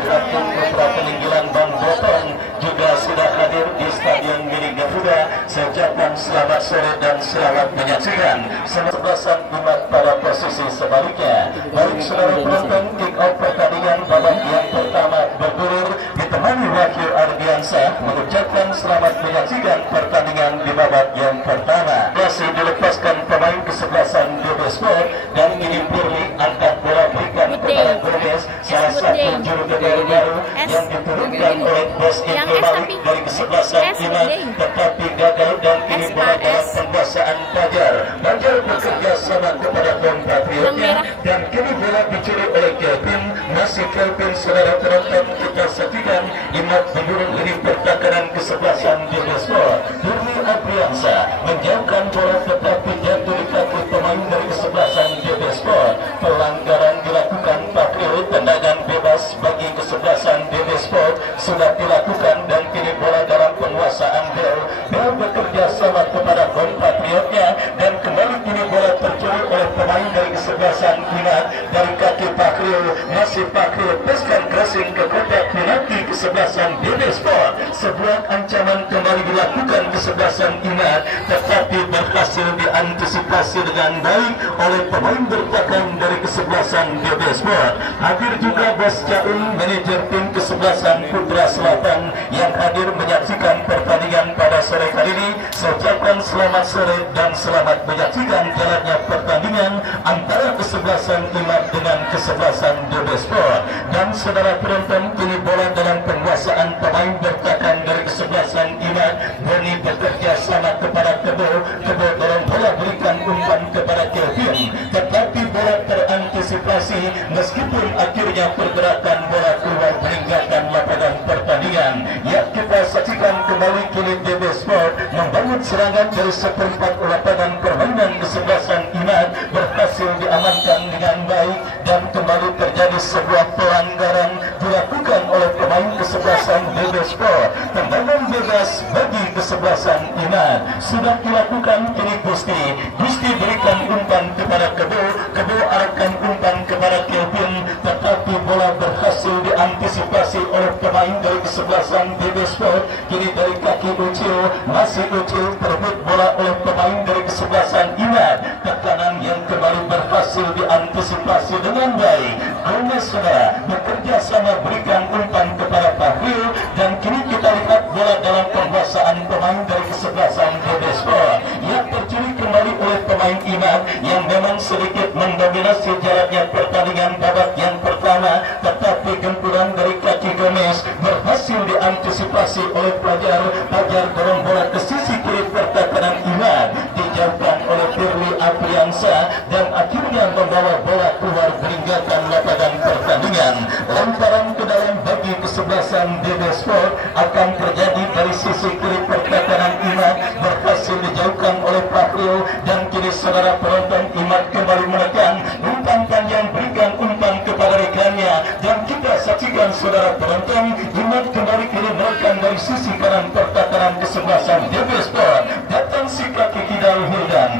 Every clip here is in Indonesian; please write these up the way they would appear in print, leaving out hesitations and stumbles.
selaku putra peninggalan Bang Botong juga sudah hadir di Stadion Milik Garuda. Sejapan selamat sore dan selamat menyaksikan sebelasan umat pada posisi sebaliknya. Baik saudara penonton, kick off pertandingan babak yang pertama bergulir ditemani Wahyu Ardiansyah mengucapkan selamat menyaksikan pertandingan di babak yang pertama. Masih dilepaskan pemain kesebelasan DB Sport dan ini Pirli angkat bola berikan kepada Gomez, salah satu juru baru yang diturunkan oleh Bos Eko Malik dari kesebelasan Iman, tetapi gagal dan ini bola dalam penguasaan Fajar. Fajar bekerja sama kepada kompatriotnya dan kini bola dicuri oleh Kelvin. Masih Kelvin, saudara penonton, kita saksikan Iman memburu ini pertakaran kesebelasan DB Sport. Pirli Apriansa menjauhkan bola tetapi jatuh di kaki pemain dari kesebelasan DB Sport. Pelanggaran dilakukan Pakrio, tendangan bebas bagi kesebelasan DB Sport sudah dilakukan dan kini bola dalam penguasaan Bel. Bel bekerja sama kepada kompatriotnya dan kembali kini bola tercuri oleh pemain dari kesebelasan Iman dari kaki Pakrio. Masih Pakrio peskan crossing ke kotak penalti kesebelasan DB Sport. Sebuah ancaman kembali dilakukan kesebelasan Iman tetapi berhasil diantisipasi dengan baik oleh pemain bertahan dari kesebelasan DB Sport. Hadir juga Bos Jaun, manajer tim kesebelasan Putra Selatan yang hadir menyaksikan pertandingan pada sore kali ini. Sejapan selamat sore dan selamat menyaksikan jalannya pertandingan antara kesebelasan Iman dengan kesebelasan DB Sport. Dan saudara penonton, kini bola dalam penguasaan pemain bertahan dari kesebelasan Iman. Boni bekerja sama kepada Kebo. Kebo dorong bola berikan umpan kepada Kelvin, tetapi bola terantisipasi meskipun akhirnya pergerakan bola keluar meninggalkan lapangan pertandingan. Ya, kita saksikan kembali kini DB Sport membangun serangan dari seperempat lapangan permainan kesebelasan Iman berhasil diamankan dengan baik dan kembali terjadi sebuah pelanggaran dilakukan oleh pemain kesebelasan DB Sport. Tendangan bebas bagi kesebelasan Iman sudah dilakukan kini Gusti. Gusti berikan umpan kepada Kebo. Kebo arahkan umpan kepada Kelvin, tetapi bola berhasil diantisipasi oleh pemain dari kesebelasan DB Sport. Kini dari kaki Ucil, masih Ucil terbit bola oleh pemain dari kesebelasan Iman. Tekanan yang kembali berhasil diantisipasi dengan baik. Gomez saudara bekerja sama berikan umpan kepada Fahri dan kini kita lihat bola dalam penguasaan pemain dari kesebelasan DB Sport yang tercuri kembali oleh pemain Iman yang memang sedikit mendominasi jalannya pertandingan babak yang pertama, tetapi gempuran dari kaki Gomez berhasil diantisipasi oleh Fajar. Fajar dorong bola ke sisi kiri pertahanan Iman, dijauhkan oleh Pirli Apriansyah dan akhirnya membawa bola keluar meninggalkan lapangan pertandingan. Lemparan ke dalam bagi kesebelasan DB Sport akan terjadi dari sisi kiri pertahanan Iman, berhasil dijauhkan oleh Pakrio dan kini saudara penonton Iman kembali menekan umpan panjang berikan umpan kepada rekannya dan kita saksikan saudara penonton Iman kembali kini menekan dari sisi kanan pertahanan kesebelasan DB Sport. Datang si kaki kidal Hildan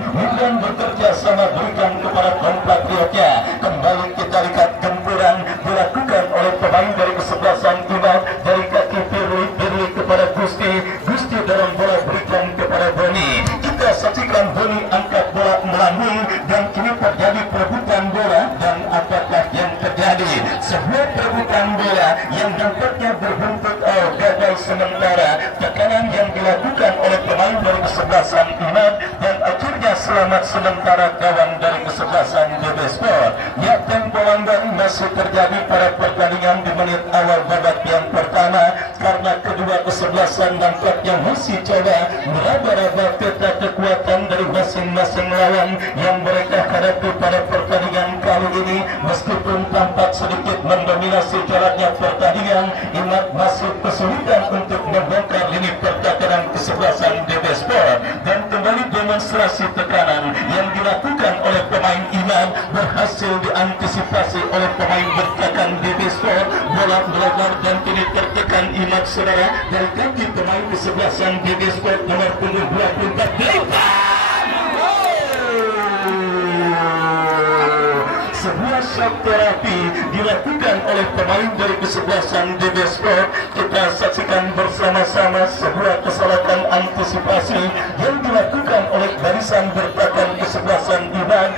bekerja sama berikan kepada kompatriotnya. Kembali kita lihat gempuran dilakukan oleh pemain dari kesebelasan Iman dari kaki Pirli kepada Gusti. Gusti dorong bola berikan kepada Boni. Kita saksikan Boni angkat bola melambung dan kini terjadi perebutan bola. Dan apakah yang terjadi? Sebuah perebutan bola yang dampaknya berbuntut gagal sementara. Tekanan yang dilakukan oleh pemain dari kesebelasan Iman dan akhirnya selamat sementara kawan dari kesebelasan DB Sport. Ya, tempo lambat masih terjadi pada pertandingan di menit awal babak yang pertama karena kedua kesebelasan nampaknya masih coba meraba-raba peta kekuatan dari masing-masing lawan yang mereka hadapi pada pertandingan kali ini. Meskipun tampak sedikit mendominasi jalannya pertandingan, Iman masih kesulitan untuk membongkar lini pertahanan kesebelasan DB Sport dan kembali demonstrasi tekanan yang dilakukan oleh pemain Iman berhasil diantisipasi oleh pemain bertahan DB Sport. Bola melebar dan kini tertekan Iman saudara dari kaki pemain kesebelasan DB Sport nomor punggung 24 depan. Sebuah shock terapi dilakukan oleh pemain dari kesebelasan DB Sport. Kita saksikan bersama-sama sebuah kesalahan antisipasi yang dilakukan oleh barisan bertahan kesebelasan Iman,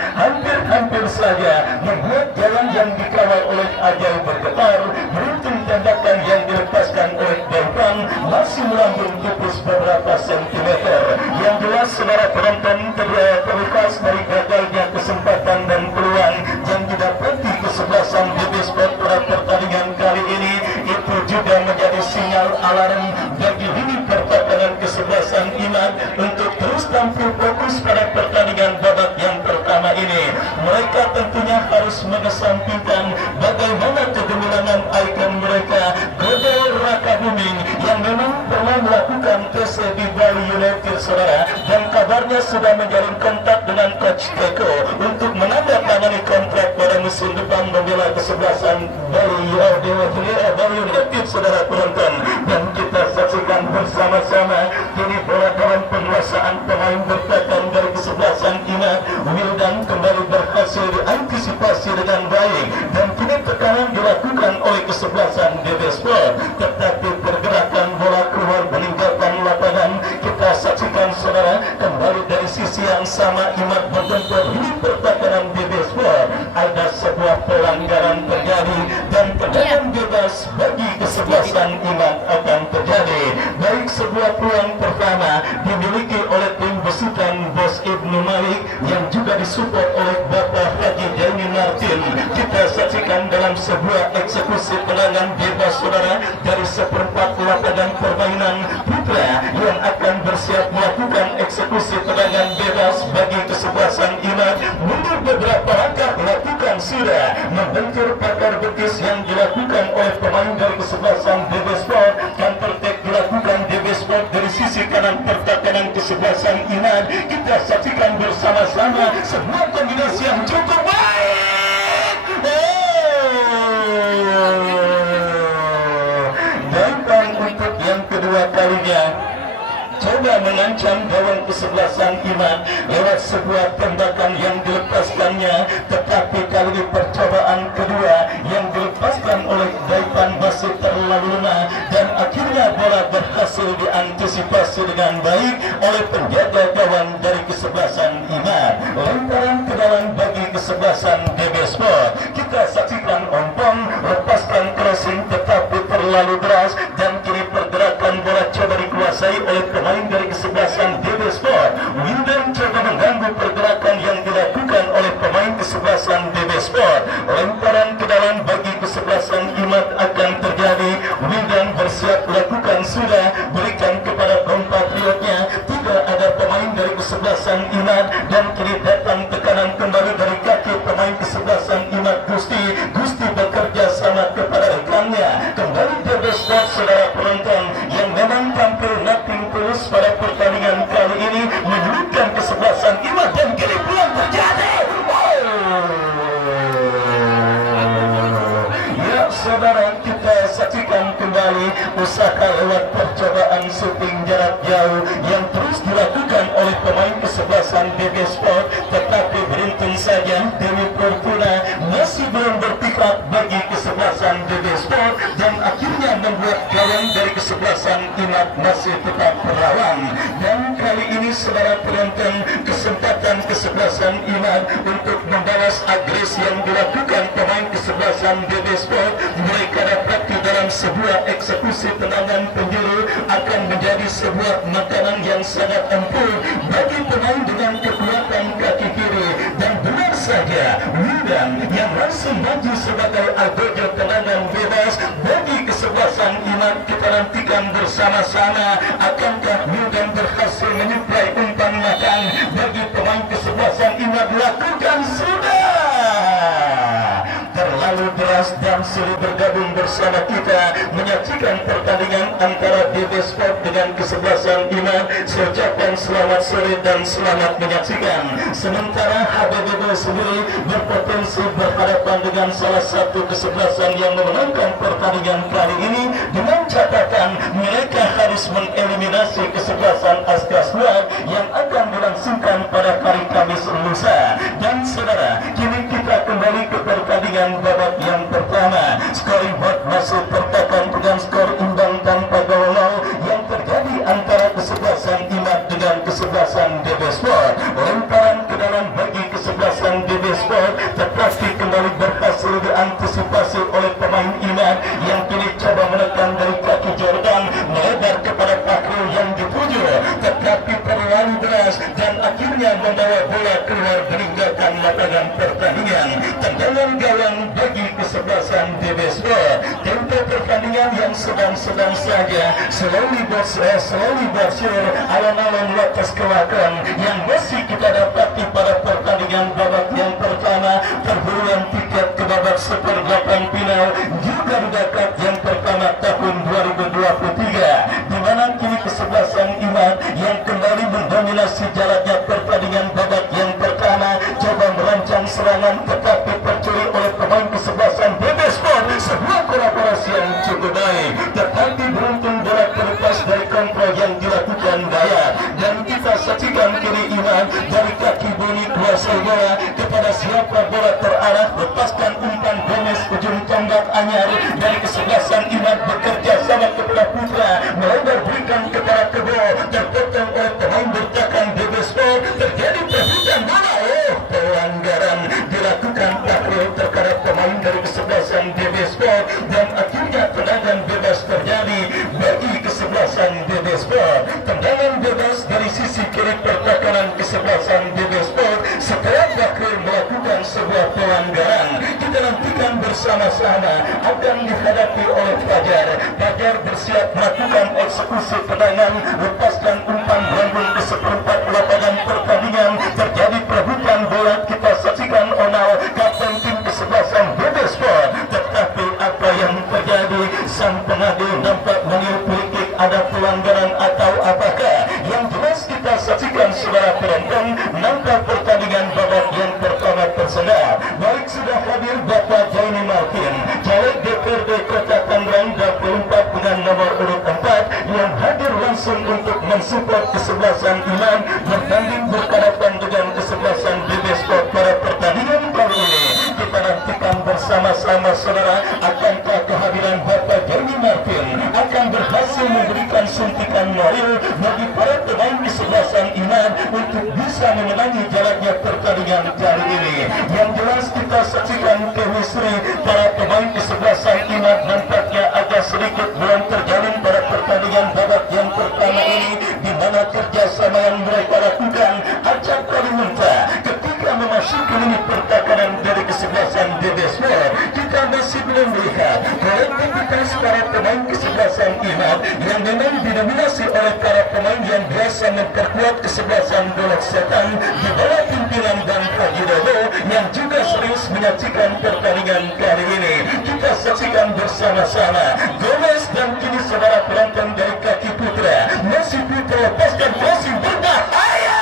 hampir saja membuat jalan yang dikawal oleh Ajay bergetar. Beruntung tembakan yang dilepaskan oleh Dewan masih melambung tipis beberapa sentimeter. Yang jelas saudara penonton terlepas dari gagalnya kesempatan dan peluang yang didapati kesebelasan DB Sport pada pertandingan kali ini, itu juga menjadi sinyal alarm bagi lini pertahanan kesebelasan Iman untuk terus tampil fokus pada pertandingan babak yang pertama ini. Mereka tentunya harus mengesampingkan bagaimana kegemilangan ikon mereka, Godel Rakabuming, yang memang pernah melakukan tes di Bali United saudara, dan kabarnya sudah menjalin kontak dengan Coach Teko untuk menandatangani kontrak pada musim depan membela kesebelasan Bali United saudara penonton. Dan kita saksikan bersama-sama kini bola dalam penguasaan pemain bertahan dari kesebelasan Iman. Wildan kembali berhasil diantisipasi dengan baik dan kini tekanan dilakukan oleh kesebelasan DB Sport, tetapi pergerakan bola keluar meninggalkan lapangan. Kita saksikan saudara kembali dari sisi yang sama Iman berbentur ini pertahanan DB Sport. Ada sebuah pelanggaran terjadi dan tendangan bebas bagi kesebelasan Iman akan terjadi. Baik, sebuah peluang pertama dimiliki oleh tim besutan Bos Ibnu Malik yang juga disupport oleh Bapak Haji Jaini Martin. Kita saksikan dalam sebuah eksekusi tendangan bebas saudara dari seperempat lapangan permainan putra yang akan bersiap melakukan eksekusi tendangan bebas bagi kesebelasan Iman. Mundur beberapa langkah dilakukan sudah membentur pakar betis yang dilakukan oleh pemain dari kesebelasan DB Sport. Counter attack dilakukan DB Sport dari sisi kanan pertahanan kesebelasan Iman. Kita saksikan bersama-sama sebuah kombinasi yang cukup baik. Datang untuk yang kedua kalinya coba mengancam gawang kesebelasan Iman lewat sebuah tembakan yang dilepaskannya, tetapi kali ini percobaan kedua yang dilepaskan oleh Daipan masih terlalu lemah dan akhirnya bola berhasil diantisipasi dengan baik oleh penjaga gawang dari kesebelasan Iman. Lemparan ke dalam bagi kesebelasan DB Sport. Kita saksikan ompong lepaskan crossing tetapi terlalu deras dan kini pergerakan bola coba dikuasai oleh pemain dari kesebelasan DB Sport. Wildan coba mengganggu pergerakan yang dilakukan oleh pemain kesebelasan DB Sport. Lemparan ke dalam bagi kesebelasan Iman akan terjadi. Wildan bersiap lakukan sudah, berikan kepada kompatriotnya. Tidak ada pemain dari kesebelasan Iman dan kini datang tekanan kembali dari kaki pemain kesebelasan Iman Gusti. Gusti bekerja sama kepada rekannya. Kembali DB Sport saudara penonton yang memang tampil nothing tulus pada pertandingan kali ini menyulitkan kesebelasan Iman dan kini belum terjadi. Ya saudara, kita saksikan kembali usaha lewat percobaan shooting jarak jauh yang terus dilakukan oleh pemain kesebelasan DB Sport, tetapi beruntung saja Dewi Fortuna masih belum berpihak bagi kesebelasan DB Sport dan akhirnya membuat gawang dari kesebelasan Iman masih tetap berawan. Dan kali ini saudara penonton, kesempatan kesebelasan Iman untuk membalas agresi yang dilakukan pemain kesebelasan DB Sport. Mereka dapat di dalam sebuah eksekusi tendangan penjuru akan menjadi sebuah makanan yang sangat empuk bagi pemain dengan kekuatan kaki kiri. Dan benar saja Wildan yang langsung maju sebagai algojo tendangan bebas bagi kesebelasan Iman. Kita nantikan bersama-sama akankah Wildan berhasil menyuplai umpan makan bagi pemain kesebelasan Iman. Lakukan sudah terlalu deras dan sudah bergabung bersama kita menyaksikan pertandingan antara DB Sport dengan kesebelasan Iman. Saya ucapkan selamat sore dan selamat menyaksikan. Sementara HBBB sendiri berpotensi berhadapan dengan salah satu kesebelasan yang memenangkan pertandingan kali ini dengan catatan mereka harus mengeliminasi kesebelasan Askaswar yang akan dilangsungkan pada hari Kamis lusa. Dan saudara, kini kita kembali ke pertandingan sedang saja slowly bersir alon-alon lepas kelakon yang masih kita dapati pada pertandingan babak yang pertama, perburuan tiket ke babak seperempat final juga didapat yang pertama tahun 2023, di mana kini kesebelasan Iman yang kembali mendominasi jalannya pertandingan babak yang pertama, coba merancang serangan tetapi tercuri oleh pemain kesebelasan BB Sport, sebuah kolaborasi yang cukup baik, tetapi beruntung bola terlepas dari kontrol yang dilakukan Dayat, dan kita saksikan kini Iman dari kaki Boni kuasai bola kepada siapa bola terarah, lepaskan umpan Gomez ujung tombak anyar dari kesebelasan Iman bekerja sama kepada Putra, melebar berikan kepada Kebo, terpotong oleh pemain bertahan BB Sport, terjadi perebutan bola. Pelanggaran dilakukan taklil terhadap pemain dari kesebelasan BB Sport dan akhirnya tendangan bebas terjadi bagi kesebelasan BB Sport. Tendangan bebas dari sisi kiri pertahanan kesebelasan BB Sport setelah taklil melakukan sebuah pelanggaran. Kita nantikan bersama-sama akan dihadapi oleh Fajar. Fajar bersiap melakukan eksekusi tendangan, lepaskan umpan Brandon ke seperempat lapangan pertandingan, terjadi perebutan bola. Kita saksikan Onal, kapten tim kesebelasan BB Sport, tetapi apa yang terjadi, sang pengadil nampak meniup politik ada pelanggaran atau apakah. Yang jelas kita saksikan saudara penonton, nampak pertandingan babak yang pertama tersendat. Baik, sudah hadir Bapak Jaini Martin, caleg DPRD Kota Tangerang 24 dengan nomor urut 4, yang hadir langsung untuk mensupport kesebelasan Iman bertanding berhadapan dengan kesebelasan BB Sport pada pertandingan kali ini. Kita nantikan bersama-sama saudara, akankah kehadiran Bapak Jaini Martin akan berhasil memberikan suntikan moral bagi para pemain kesebelasan Iman untuk bisa memenangi jalannya pertandingan kali ini. Yang jelas kita saksikan chemistry para pemain kesebelasan Iman nampaknya agak sedikit belum terjalin pada pertandingan babak yang pertama ini, di mana kerjasama yang mereka lakukan acak kali mentah ketika memasuki lini pertahanan dari kesebelasan BB Sport. Kita masih belum melihat kolektivitas para pemain kesebelasan Iman yang memang didominasi oleh para pemain yang biasa memperkuat kesebelasan Golok Setan di bawah pimpinan dan Fajidodo yang juga serius menyaksikan pertandingan kali ini. Kita saksikan bersama-sama Gomez dan kini saudara penonton dari kaki Putra, masih Putra lepaskan masih berbahaya.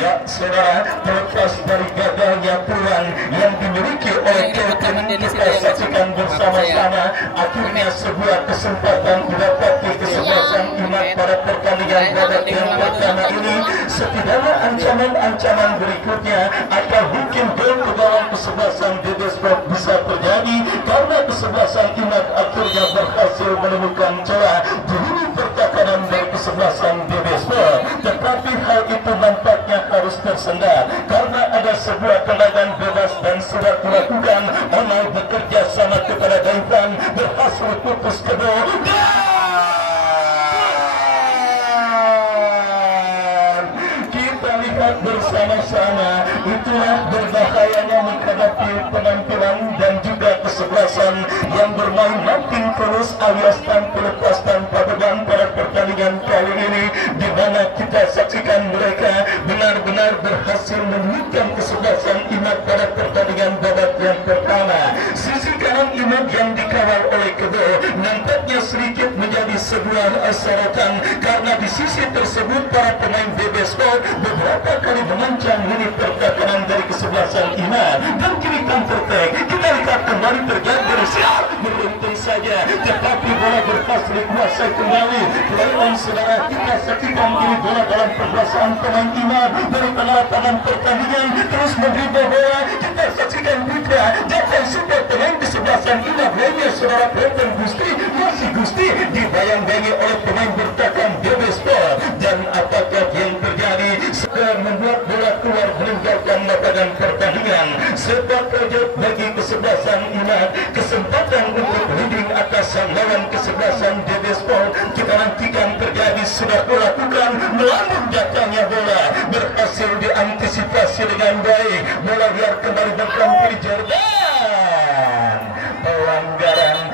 Ya saudara, terlepas dari gagalnya peluang yang dimiliki oleh Kelvin, kita saksikan bersama-sama akhirnya sebuah kesempatan didapati kesebelasan Iman pada pertandingan babak yang pertama ini. Setidaknya ancaman-ancaman berikutnya atau mungkin gol ke dalam kesebelasan BB Sport bisa terjadi karena kesebelasan Iman akhirnya berhasil menemukan celah di lini pertahanan dari kesebelasan BB Sport. Tetapi hal itu nampaknya harus tersendat karena ada sebuah tendangan bebas dan sudah dilakukan. Onal bekerja sama kepada Daivan, berhasil putus kedua. Kita lihat bersama-sama, itulah berbahayanya menghadapi penampilan dan juga kesebelasan yang bermain nothing tulus alias tanpa lepas tanpa beban pada pertandingan kali ini, di mana kita saksikan mereka benar-benar berhasil menemukan kesebelasan Iman pada pertandingan babak yang pertama. Sisi kanan Iman yang dikawal oleh Kebo nampaknya sedikit menjadi sebuah sorotan karena di sisi tersebut para pemain BB Sport beberapa kali memancang lini pertahanan dari kesebelasan Iman, dan kini counter attack kita lihat kembali terjadi dari siap beruntung saja, tetapi bola berhasil dikuasai kembali lawan saudara. Kita saksikan ini bola dalam perluasan pemain Iman dari lapangan pertandingan terus mendribble bola. Kita saksikan Putra jatuh super pemain kesebelasan Iman lainnya saudara penonton Gusti, masih Gusti dibayang-bayangi oleh pemain bertahan BB Sport, dan apakah yang terjadi segera membuat bola keluar meninggalkan lapangan pertandingan. Sebab terjadi bagi kesebelasan Iman kesempatan untuk leading atas lawan kesebelasan BB Sport. Kita nantikan terjadi sudah dilakukan, melambung datangnya bola berhasil diantisipasi dengan baik. Bola biar kembali berkampung di Jordan. Pelanggaran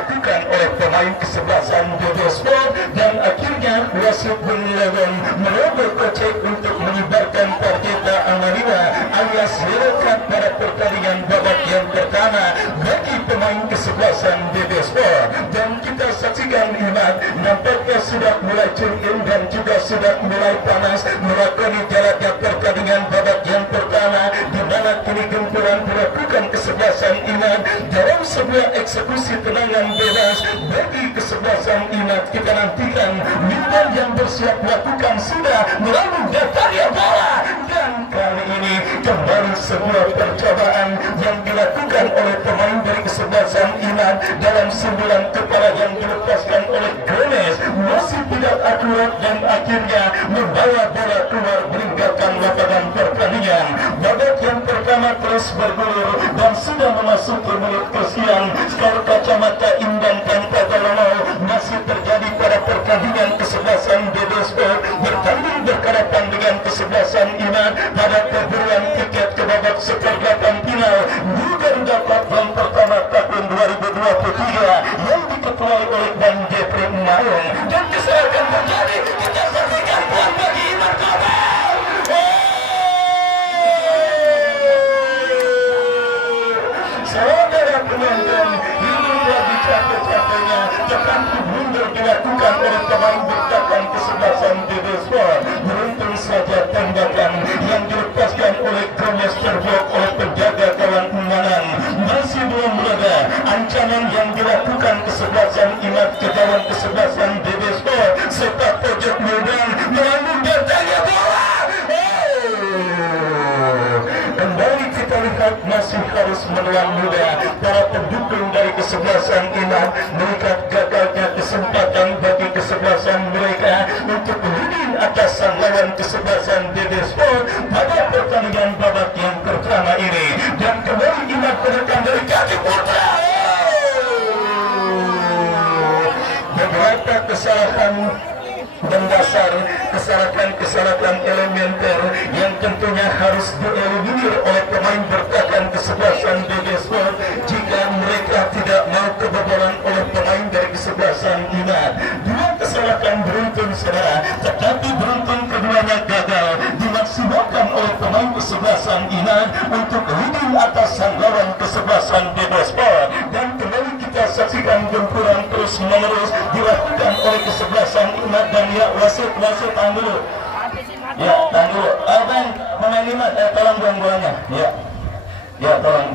dilakukan oleh pemain kesebelasan Sport dan akhirnya wasit berlawan meroboh kocek untuk menyebarkan tarjeta Amarina alias yellow card pada pertandingan babak yang pertama bagi pemain kesebelasan Sport. Dan kita saksikan Iman nampaknya sudah mulai tune-in dan juga sudah mulai panas melakoni jalannya pertandingan babak yang pertama, di mana kini gempuran dilakukan kesebelasan Iman dalam sebuah eksekusi tendangan bebas bagi kesebelasan Iman. Kita nantikan Mildan yang bersiap melakukan sudah melalui datanya bola, dan kali ini kembali sebuah percobaan yang dilakukan oleh pemain dari kesebelasan Iman dalam sundulan kepala yang dilepaskan oleh Gomez masih tidak akurat dan akhirnya membawa bola keluar meninggalkan lapangan pertandingan. Babak yang pertama terus bergulir dan sudah memasuki menit ke-9. Skor kacamata Indan tanpa Golomo masih terjadi pada pertandingan kesebelasan Sport bertanding berhadapan dengan kesebelasan Iman pada perburuan tiket ke babak seperempat final Garuda Cup yang pertama tahun 2023 yang diketuai oleh Bang Jeffrey Mayong, dan kesalahan terjadi. Kita saksikan buat bagi Iman Gomez. Saudara penonton, ini lagi capek-capeknya tetapi mundur dilakukan oleh pemain bertahan kesebelasan Sport. Beruntung saja tembakan yang dilepaskan oleh Gomez terblok oleh penjaga gawang Manan. Masih belum reda ancaman yang dilakukan kesebelasan Iman ke gawang kesebelasan Sport serta pojok Mildan melalui datanya bola. Kembali kita lihat masih harus menelan muda para pendukung dari kesebelasan Iman melihat gagalnya kesempatan bagi kesebelasan mereka untuk leading atasan lawan kesebelasan Sport pada pertandingan babak yang pertama ini. Dan kembali Iman menekan dari kaki putra. Beberapa kesalahan mendasar, kesalahan elementer yang tentunya harus dieliminir oleh pemain bertahan kesebelasan Sport jika mereka tidak mau kebobolan oleh pemain dari kesebelasan Iman. Dua kesalahan beruntun saudara, tetapi beruntun keduanya gagal dimaksimalkan oleh pemain kesebelasan Iman untuk leading atasan lawan kesebelasan Sport. Dan kembali kita saksikan gempuran terus menerus dilakukan oleh kesebelasan Iman. Dan ya wasit tahan dulu. Ya tahan dulu. Abang pemain Iman tolong buang bolanya. Ya tolong.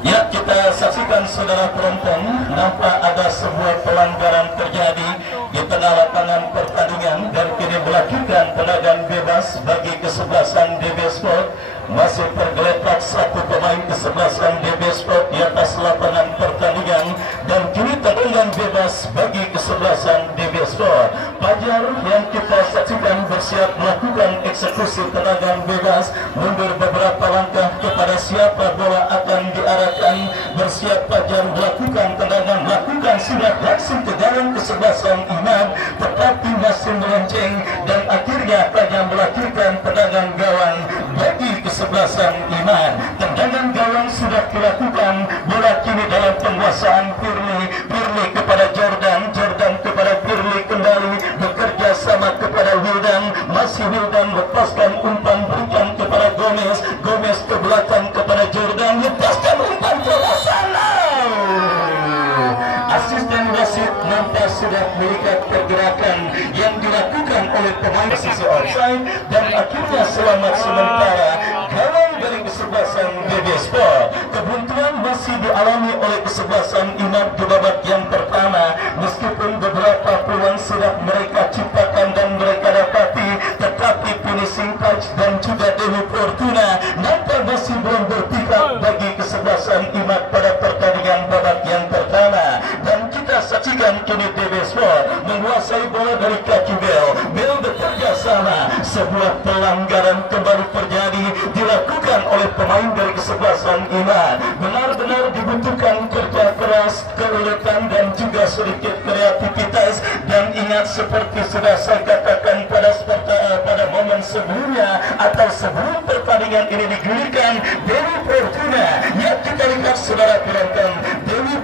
Ya, kita saksikan saudara penonton, nampak ada sebuah pelanggaran terjadi di tengah lapangan pertandingan dan kini melakukan tendangan bebas bagi kesebelasan Sport. Masih tergeletak satu pemain kesebelasan Sport di atas lapangan pertandingan dan kini tendangan bebas bagi kesebelasan Sport. Fajar yang kita saksikan bersiap melakukan eksekusi tendangan bebas, mundur beberapa langkah kepada siapa bola akan diarahkan. Bersiap Fajar melakukan tendangan, melakukan sudah langsung ke gawang kesebelasan Iman, tetapi masih melenceng dan akhirnya Fajar melakukan tendangan gawang bagi kesebelasan Iman. Tendangan gawang sudah dilakukan, bola kini dalam penguasaan Firly kepada Jordan kepada Firly kembali bekerja sama kepada Wildan. Masih Wildan lepaskan umpan, berikan kepada Gomez ke belakang kepada Jordan, lepaskan umpan bola sana. Asisten wasit nampak sudah melihat pergerakan yang dilakukan oleh pemain posisi offside dan akhirnya selamat sementara gawang dari kesebelasan Sport. Kebuntuan masih dialami oleh kesebelasan Iman di babak yang pertama, meskipun beberapa peluang sudah mereka ciptakan dan mereka dapati, tetapi finishing touch dan juga Dewi Fortuna nampak masih belum berpihak bagi kesebelasan Iman pada pertandingan babak yang pertama. Dan kita saksikan kini Sport menguasai bola dari kaki Bel bekerja sama. Sebuah pelanggaran kembali terjadi dilakukan oleh pemain dari kesebelasan Iman. Benar-benar dibutuhkan kerja keras, keuletan dan juga sedikit kreativitas. Dan ingat seperti sudah saya katakan pada momen sebelumnya atau sebelum pertandingan ini digulirkan, Dewi Fortuna yang kita lihat saudara penonton, Dewi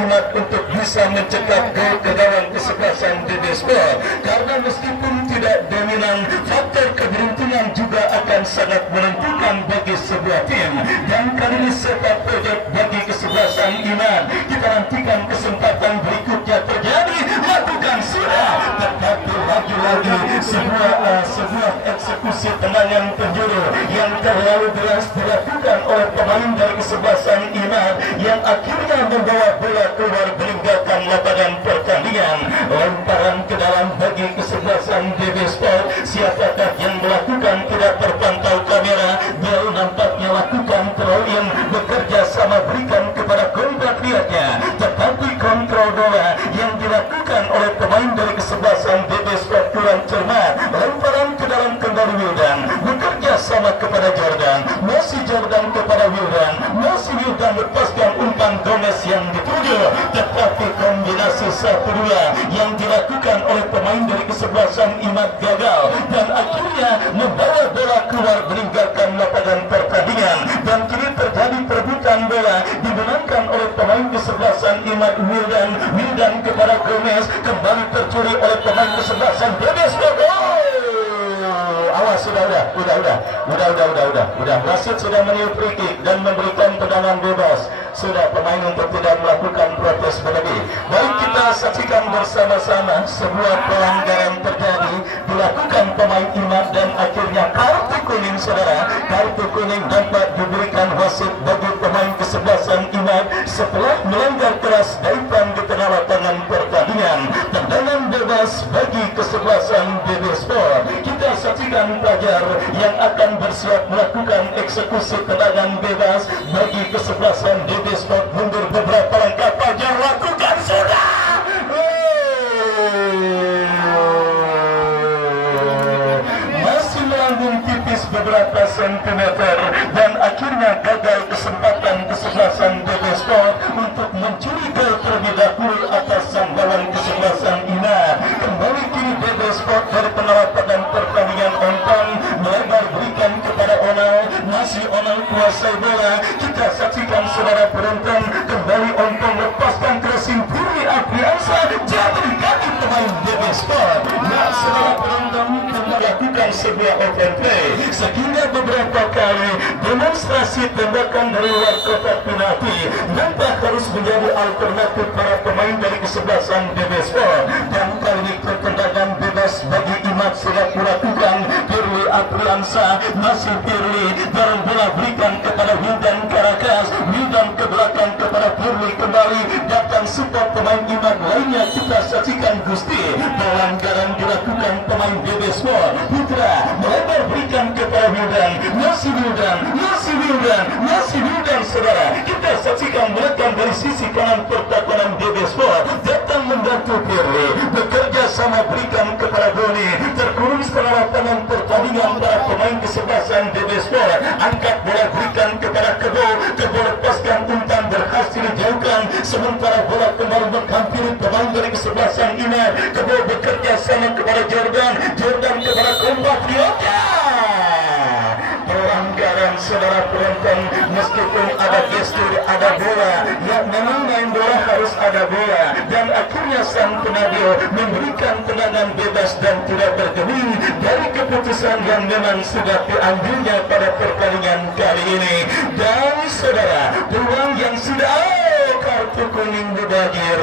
Imad untuk bisa mencegah gol ke dalam kesebelasan DBSPOR. Karena meskipun tidak dominan, faktor keberuntungan juga akan sangat menentukan bagi sebuah tim. Dan kali ini sepak pojok bagi kesebelasan Imad. Kita nantikan kesempatan berikutnya terjadi, lakukan sudah, tetapi lagi-lagi sebuah eksekusi tendangan penjuru yang terlalu deras dilakukan oleh pemain dari kesebelasan Imad yang akhirnya membawa bola keluar meninggalkan lapangan pertandingan. Lemparan ke dalam bagi kesebelasan DBSPOR. Siapakah yang melakukan tidak terpantau kamera. Baru nampaknya lakukan Troin bekerja sama berikan kepada compatriotnya, tetapi kontrol bola yang dilakukan oleh pemain dari kesebelasan DBSPOR kurang cermat. Lemparan ke dalam kembali Wildan, bekerja sama kepada Jordan, masih Jordan kepada Wildan, masih Wildan lepaskan umpan Gomez yang dituju, tetapi kombinasi 1-2 yang dilakukan oleh pemain dari kesebelasan Imad gagal dan akhirnya membawa bola keluar meninggalkan lapangan pertandingan. Dan kini terjadi perebutan bola dimenangkan oleh pemain kesebelasan Imad Wildan kepada Gomez, kembali tercuri oleh pemain kesebelasan DBSPOR. Awas, sudah. Wasit sudah meniup free kick dan memberikan tendangan bebas. Sudah pemain untuk tidak melakukan protes berlebih. Baik, kita saksikan bersama-sama sebuah pelanggaran terjadi dilakukan pemain Imad dan akhirnya kartu kuning, saudara. Kartu kuning dapat diberikan wasit bagi pemain kesebelasan Imad setelah melanggar keras daipan di tengah lapangan pertandingan. Tendangan bebas bagi kesebelasan DBSPOR. Kita saksikan pelajar yang akan bersiap melakukan eksekusi tendangan bebas bagi kesebelasan DBSPOR. Mundur beberapa langkah, pelajar lakukan sudah. Masih melambung tipis beberapa sentimeter dan akhirnya gagal kesempatan kesebelasan DBSPOR untuk mencuri gol terlebih dahulu atas sang lawan kesebelasan Imad. Kembali kini DBSPOR dari penalapan dan pertandingan Onton melebar berikan kepada Onal, masih Onal kuasai bola. Kita saksikan saudara penonton, kembali Onton lepaskan crossing Firly Afriansa, jatuh di kaki pemain DBSPOR. Nah, saudara penonton, melakukan sebuah open play sehingga beberapa kali demonstrasi tembakan dari luar kotak penalti nampak harus menjadi alternatif para pemain dari kesebelasan DBSPOR. Dan kali ini tendangan bebas bagi Imad sudah melakukan Firly Afriansa, masih Firly, dan bola berikan kepada Wildan Karakas, Wildan ke belakang kepada Firly, kembali datang support pemain Imad lainnya. Kita saksikan Gusti, pelanggaran dilakukan pemain DBSPOR. Putra melebar berikan kepada Wildan, masih Wildan, saudara. Kita saksikan menekan dari sisi kanan pertahanan DBSPOR, datang membantu Firly, bekerja sama berikan kepada Doni, terkurung setelah lapangan pertandingan para pemain kesebelasan DBSPOR. Angkat bola berikan kepada Kebo lepaskan umpan berhasil dijauhkan, sementara bola kembali menghampiri pemain dari kesebelasan Imad. Kebo bekerja sama kepada Jordan kepada compatriotnya. Pelanggaran, saudara penonton, meskipun ada gestur, ada bola, ya memang main bola harus ada bola. Dan akhirnya sang penadio memberikan tendangan bebas dan tidak bergeming dari keputusan yang memang sudah diambilnya pada pertandingan kali ini. Dan saudara, peluang yang sudah kartu kuning mubazir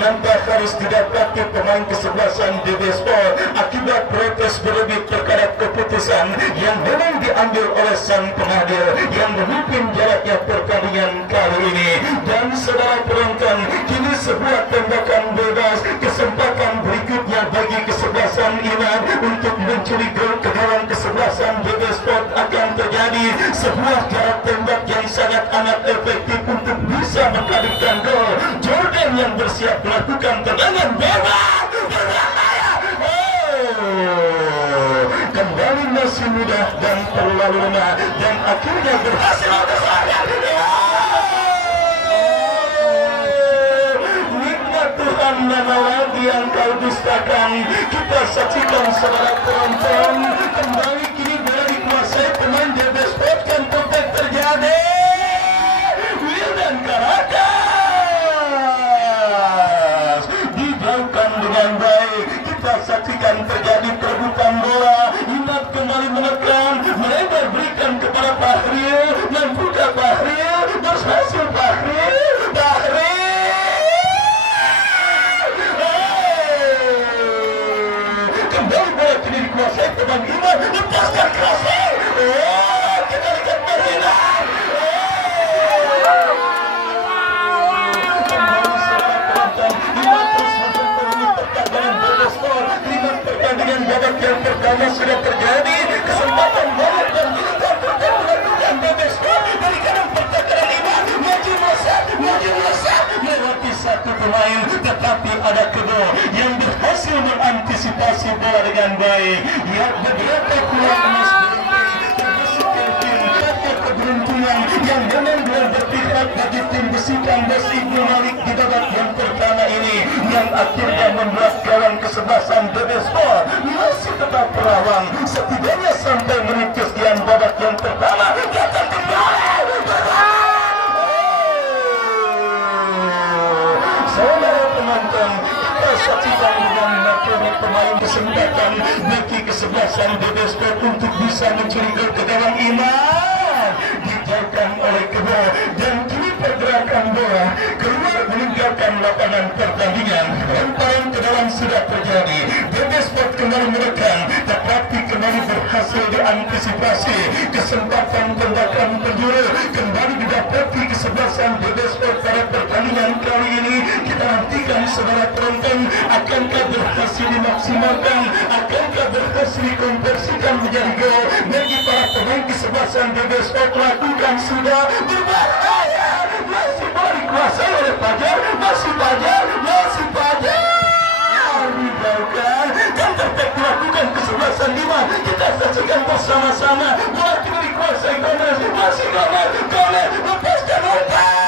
nampak harus didapati pemain kesebelasan DBSPOR akibat protes berlebih terhadap keputusan yang memang diambil oleh sang pengadil yang memimpin jalannya pertandingan kali ini. Dan saudara penonton, kini sebuah tembakan bebas, kesempatan berikutnya bagi kesebelasan Imad untuk mencuri gol ke dalam kesebelasan DBSPOR akan terjadi. Sebuah jarak tembak yang sangat amat efektif untuk bisa menghadirkan gol. Jordan yang bersiap melakukan tendangan bebas. Kembali masih mudah dan terlalu lemah dan akhirnya berhasil. Nikmat Tuhan, mana lagi yang kau dustakan. Kita saksikan saudara penonton, kembali kini bola dikuasai pemain DBSPOR, kan kontak terjadi. Wildan Karakas pertama sudah terjadi kesempatan banyak dan kita melakukan bebas dari kanan pertakaran Iman maju melesat melewati satu pemain, tetapi ada kedua yang berhasil mengantisipasi bola dengan baik. Ya, beberapa peluang emas termasuk Kelvin, keberuntungan yang memang belum berpihak bagi tim besikan Bos Ibnu Malik di babak yang pertama ini, yang akhirnya membuat gawang kesebelasan The Sport masih tetap terawang setidaknya sampai menit kesekian babak yang pertama. Datang kembali saudara penonton, kita saksikan dengan materi pemain kesempatan bagi kesebelasan The Sport untuk bisa mencuri gol ke gawang Iman, dijauhkan oleh kedua dan kini pergerakan bola keluar meninggalkan lapangan pertandingan. Lemparan ke dalam sudah terjadi, The Sport kembali menekan, tetapi kembali berhasil diantisipasi. Kesempatan tembakan penjuru kembali didapati kesebelasan The Sport pada pertandingan kali ini. Kita nantikan saudara penonton, akankah berhasil dimaksimalkan, akankah berhasil dikonversikan menjadi gol bagi para pemain kesebelasan The Sport. Lakukan sudah berbahaya, masih boleh dikuasai oleh Fajar, masih Fajar dijauhkan dan tertek dilakukan kesebelasan Iman. Kita saksikan bersama-sama, bola kini dikuasai Gomez, masih Gomez lepaskan umpan.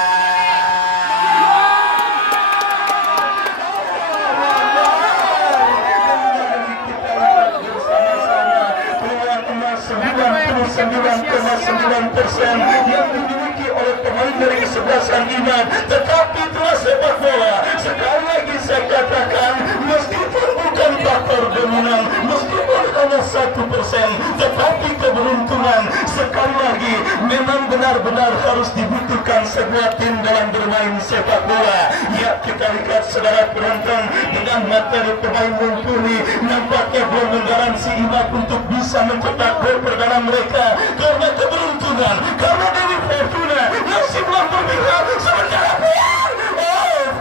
yang dimiliki oleh pemain dari kesebelasan Iman, tetapi itulah sepak bola. Sekali lagi saya katakan, meskipun bukan faktor dominan, meskipun hanya 1%, tetapi keberuntungan sekali lagi memang benar-benar harus dibutuhkan sebuah tim dalam bermain sepak bola. Ya, kita lihat saudara penonton, dengan materi pemain mumpuni, nampaknya belum menggaransi Iman untuk bisa mencetak gol perdana mereka karena keberuntungan, karena Dewi Fortuna masih belum berpihak. Sementara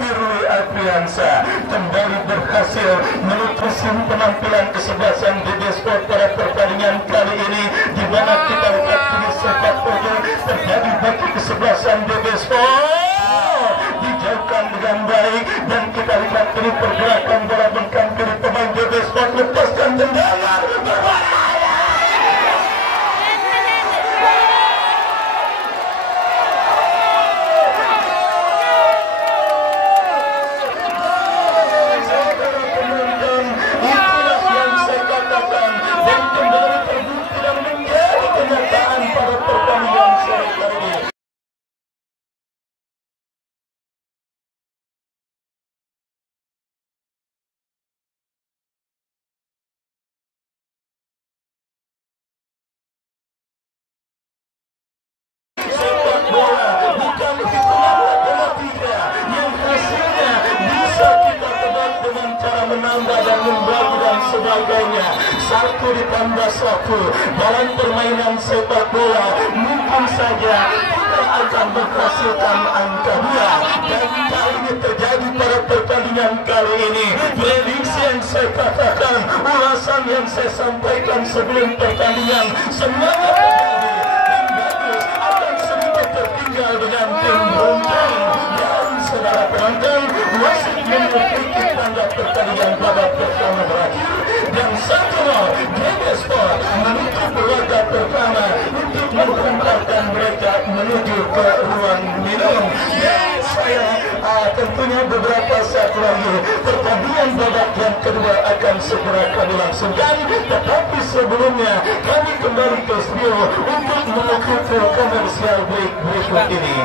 Firly Apriansa kembali berhasil menutupi penampilan kesebelasan The Sport pada pertandingan kali ini, di mana kita lihat ini sepak bola terjadi bagi kesebelasan The Sport dijauhkan dengan baik, dan kita lihat ini pergerakan bola bengkang dari pemain The Sport, lepaskan tendangan berbahaya. Sebagainya, 1 ditambah 1 dalam permainan sepak bola mungkin saja tidak akan menghasilkan angka 2, dan kali ini terjadi pada pertandingan kali ini. Prediksi yang saya katakan, ulasan yang saya sampaikan sebelum pertandingan, semangat terjadi dan bagus akan sedikit tertinggal dengan tim Bronjong, dan saudara penonton masih memiliki tanda pertandingan babak pertama berakhir, dan 1-0 The Sport menutup laga pertama untuk menghantarkan mereka menuju ke ruang minum. Dan saya tentunya beberapa saat lagi pertandingan babak yang kedua akan segera kami langsungkan, tetapi sebelumnya kami kembali ke studio untuk mengikuti komersial break berikut ini.